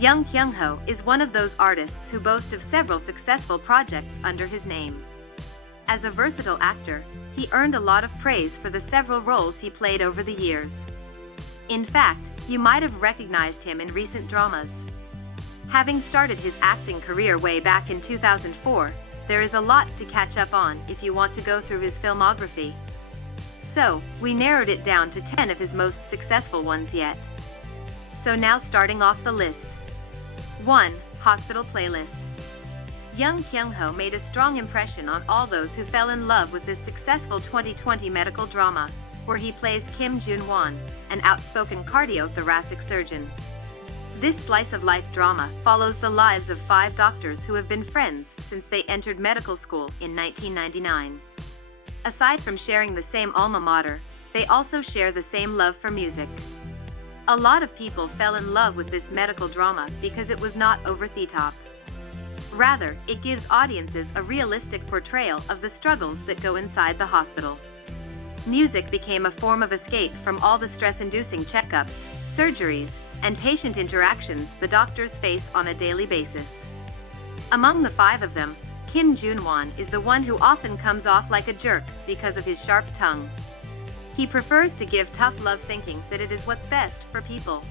Young Kyung-Ho is one of those artists who boast of several successful projects under his name. As a versatile actor, he earned a lot of praise for the several roles he played over the years. In fact, you might have recognized him in recent dramas. Having started his acting career way back in 2004, there is a lot to catch up on if you want to go through his filmography. So, we narrowed it down to 10 of his most successful ones yet. So now starting off the list. 1. Hospital Playlist. Young Kyung-Ho made a strong impression on all those who fell in love with this successful 2020 medical drama, where he plays Kim Jun-won, an outspoken cardiothoracic surgeon. This slice-of-life drama follows the lives of 5 doctors who have been friends since they entered medical school in 1999. Aside from sharing the same alma mater, they also share the same love for music. A lot of people fell in love with this medical drama because it was not over the top. Rather, it gives audiences a realistic portrayal of the struggles that go inside the hospital. Music became a form of escape from all the stress-inducing checkups, surgeries, and patient interactions the doctors face on a daily basis. Among the 5 of them, Kim Jun-won is the one who often comes off like a jerk because of his sharp tongue. He prefers to give tough love, thinking that it is what's best for people.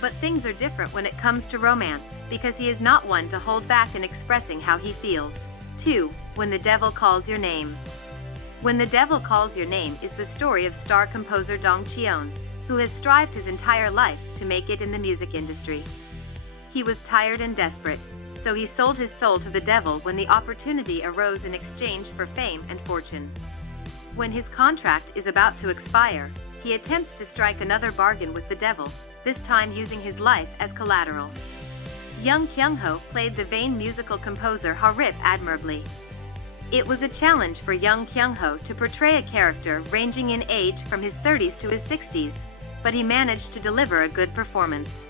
But things are different when it comes to romance, because he is not one to hold back in expressing how he feels. 2. When the Devil Calls Your Name. When the Devil Calls Your Name is the story of star composer Dong Cheon, who has strived his entire life to make it in the music industry. He was tired and desperate, so he sold his soul to the devil when the opportunity arose in exchange for fame and fortune. When his contract is about to expire, he attempts to strike another bargain with the devil, this time using his life as collateral. Young Kyung-Ho played the vain musical composer Ha-rip admirably. It was a challenge for young Kyung-Ho to portray a character ranging in age from his 30s to his 60s, but he managed to deliver a good performance.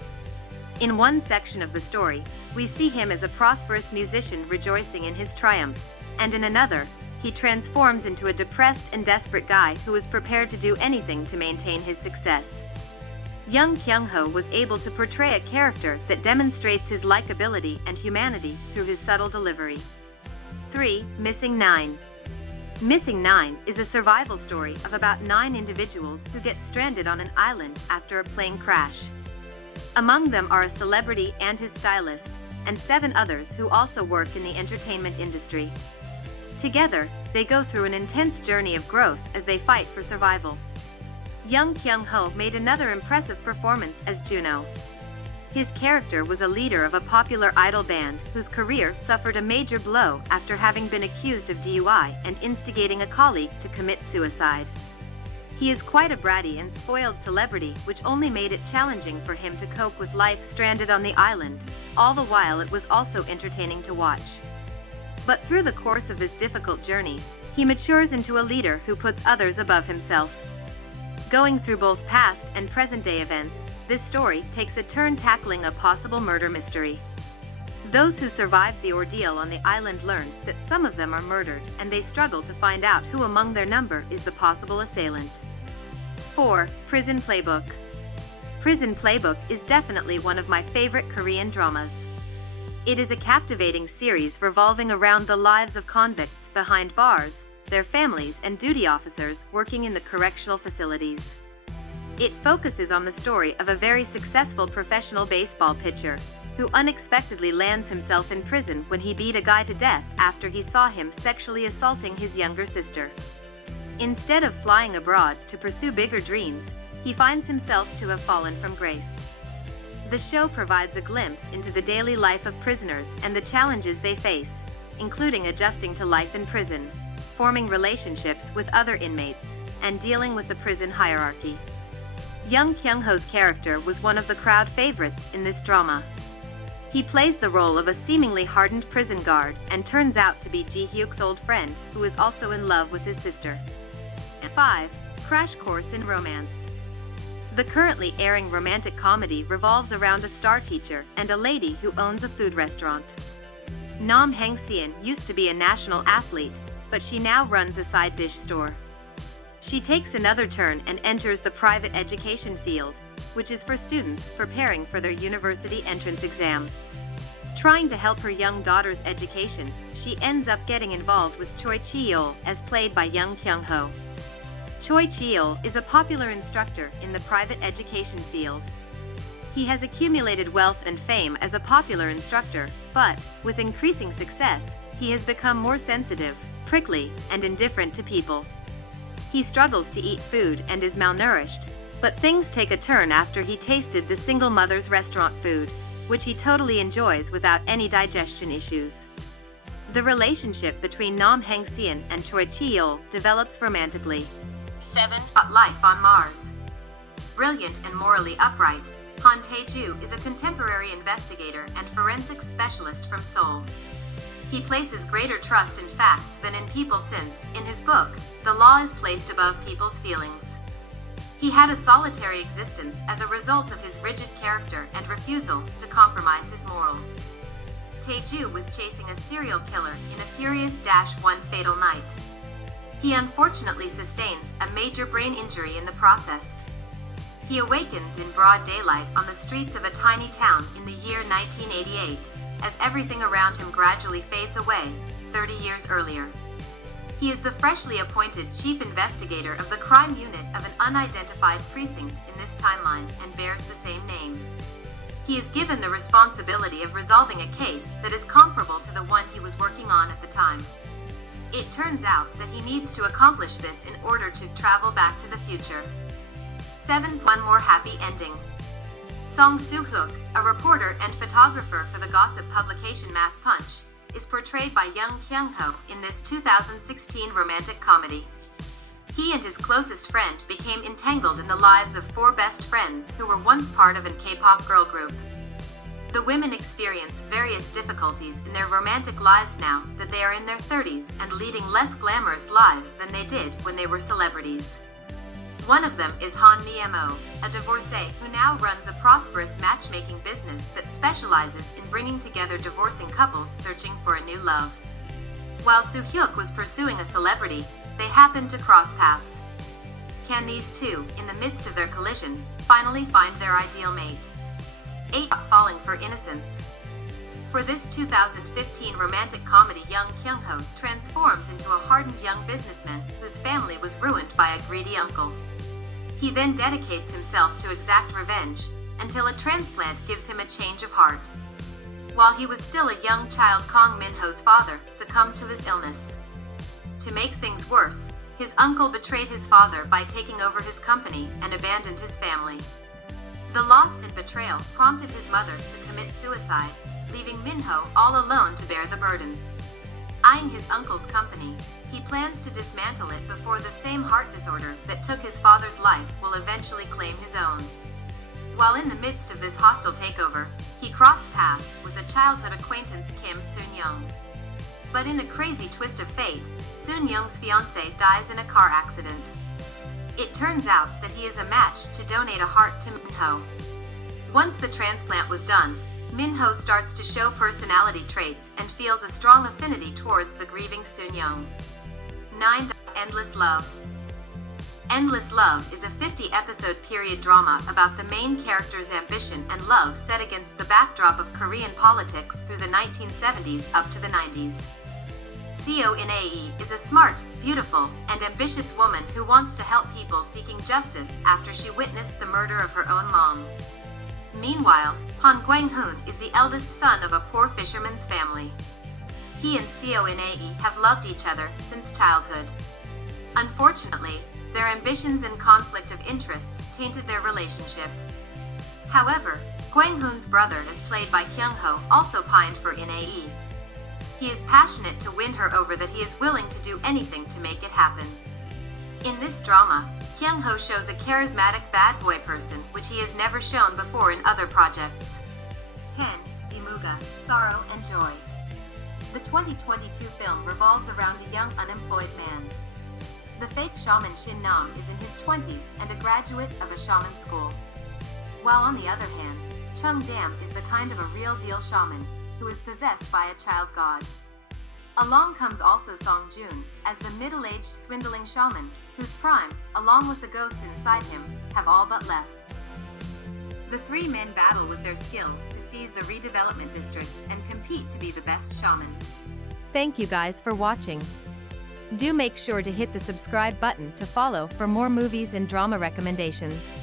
In one section of the story, we see him as a prosperous musician rejoicing in his triumphs, and in another, he transforms into a depressed and desperate guy who is prepared to do anything to maintain his success. Young Kyung-Ho was able to portray a character that demonstrates his likability and humanity through his subtle delivery. 3. Missing 9. Missing 9 is a survival story of about 9 individuals who get stranded on an island after a plane crash. Among them are a celebrity and his stylist, and 7 others who also work in the entertainment industry. Together, they go through an intense journey of growth as they fight for survival. Young Kyung-Ho made another impressive performance as Juno. His character was a leader of a popular idol band whose career suffered a major blow after having been accused of DUI and instigating a colleague to commit suicide. He is quite a bratty and spoiled celebrity, which only made it challenging for him to cope with life stranded on the island. All the while, it was also entertaining to watch. But through the course of this difficult journey, he matures into a leader who puts others above himself. Going through both past and present-day events, this story takes a turn tackling a possible murder mystery. Those who survived the ordeal on the island learn that some of them are murdered, and they struggle to find out who among their number is the possible assailant. 4. Prison Playbook. Prison Playbook is definitely one of my favorite Korean dramas. It is a captivating series revolving around the lives of convicts behind bars, their families, and duty officers working in the correctional facilities. It focuses on the story of a very successful professional baseball pitcher who unexpectedly lands himself in prison when he beat a guy to death after he saw him sexually assaulting his younger sister. Instead of flying abroad to pursue bigger dreams, he finds himself to have fallen from grace. The show provides a glimpse into the daily life of prisoners and the challenges they face, including adjusting to life in prison, forming relationships with other inmates, and dealing with the prison hierarchy. Young Kyung-Ho's character was one of the crowd favorites in this drama. He plays the role of a seemingly hardened prison guard and turns out to be Ji-hyuk's old friend, who is also in love with his sister. 5. Crash Course in Romance. The currently airing romantic comedy revolves around a star teacher and a lady who owns a food restaurant. Nam Heng-seon used to be a national athlete, but she now runs a side dish store. She takes another turn and enters the private education field, which is for students preparing for their university entrance exam. Trying to help her young daughter's education, she ends up getting involved with Choi Chi-yeol, as played by young Kyung-Ho. Choi Chi-yeol is a popular instructor in the private education field. He has accumulated wealth and fame as a popular instructor, but, with increasing success, he has become more sensitive, prickly, and indifferent to people. He struggles to eat food and is malnourished, but things take a turn after he tasted the single mother's restaurant food, which he totally enjoys without any digestion issues. The relationship between Nam Heng-seon and Choi Chi-yeol develops romantically. 7. Life on Mars. Brilliant and morally upright, Han Tae-ju is a contemporary investigator and forensics specialist from Seoul. He places greater trust in facts than in people since, in his book, the law is placed above people's feelings. He had a solitary existence as a result of his rigid character and refusal to compromise his morals. Tae-ju was chasing a serial killer in a furious one fatal night. He unfortunately sustains a major brain injury in the process. He awakens in broad daylight on the streets of a tiny town in the year 1988, as everything around him gradually fades away, 30 years earlier. He is the freshly appointed chief investigator of the crime unit of an unidentified precinct in this timeline and bears the same name. He is given the responsibility of resolving a case that is comparable to the one he was working on at the time. It turns out that he needs to accomplish this in order to travel back to the future. 7. One more happy ending. Song Soo-hyuk, a reporter and photographer for the gossip publication Mass Punch, is portrayed by young Kyung-Ho in this 2016 romantic comedy. He and his closest friend became entangled in the lives of four best friends who were once part of a K-pop girl group. The women experience various difficulties in their romantic lives now that they are in their 30s and leading less glamorous lives than they did when they were celebrities. One of them is Han Mi-mo, a divorcee who now runs a prosperous matchmaking business that specializes in bringing together divorcing couples searching for a new love. While Soo-hyuk was pursuing a celebrity, they happened to cross paths. Can these two, in the midst of their collision, finally find their ideal mate? 8. Falling for Innocence. For this 2015 romantic comedy, young Kyung-Ho transforms into a hardened young businessman whose family was ruined by a greedy uncle. He then dedicates himself to exact revenge, until a transplant gives him a change of heart. While he was still a young child, Kang Min-ho's father succumbed to his illness. To make things worse, his uncle betrayed his father by taking over his company and abandoned his family. The loss and betrayal prompted his mother to commit suicide, leaving Min-ho all alone to bear the burden. Eyeing his uncle's company, he plans to dismantle it before the same heart disorder that took his father's life will eventually claim his own. While in the midst of this hostile takeover, he crossed paths with a childhood acquaintance, Kim Soon-young. But in a crazy twist of fate, Soon-young's fiancée dies in a car accident. It turns out that he is a match to donate a heart to Min-ho. Once the transplant was done, Min-ho starts to show personality traits and feels a strong affinity towards the grieving Soon-young. 9. Endless Love. Endless Love is a 50-episode period drama about the main character's ambition and love set against the backdrop of Korean politics through the 1970s up to the 90s. Seo In-ae is a smart, beautiful, and ambitious woman who wants to help people seeking justice after she witnessed the murder of her own mom. Meanwhile, Han Gwang-hoon is the eldest son of a poor fisherman's family. He and Seo In-ae have loved each other since childhood. Unfortunately, their ambitions and conflict of interests tainted their relationship. However, Gwang-hoon's brother, as played by Kyung-Ho, also pined for In-ae. He is passionate to win her over, that he is willing to do anything to make it happen. In this drama, Kyung-Ho shows a charismatic bad boy person which he has never shown before in other projects. 10. Daemuga, Sorrow and Joy. The 2022 film revolves around a young unemployed man. The fake shaman Shin Nam is in his 20s and a graduate of a shaman school. While on the other hand, Chung Dam is the kind of a real-deal shaman who is possessed by a child god. Along comes also Song Joon as the middle-aged swindling shaman, whose prime, along with the ghost inside him, have all but left. The three men battle with their skills to seize the redevelopment district and compete to be the best shaman. Thank you guys for watching. Do make sure to hit the subscribe button to follow for more movies and drama recommendations.